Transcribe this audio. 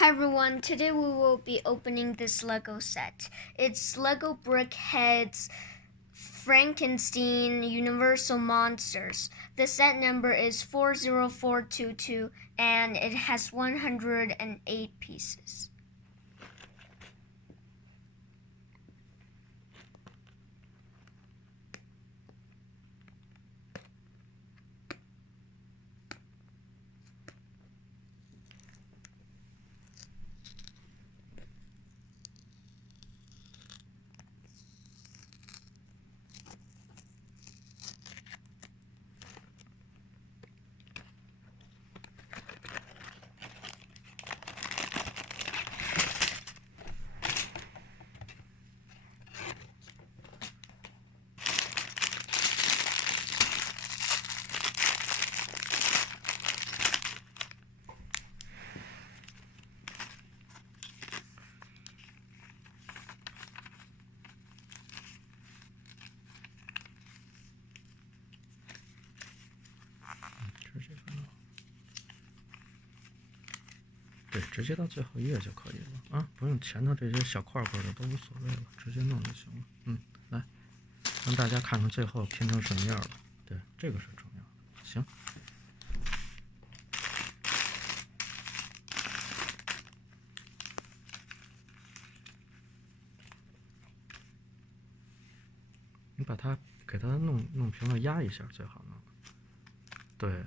Hi everyone, today we will be opening this Lego set. It's Lego Brick Headz Frankenstein Universal Monsters. The set number is 40422 and it has 108 pieces.对，直接到最后一页就可以了啊，不用前头这些小块块的都无所谓了，直接弄就行了。来，让大家看看最后拼成什么样了。对，这个是重要的。行。你把它给它弄平了，压一下最好弄。对了。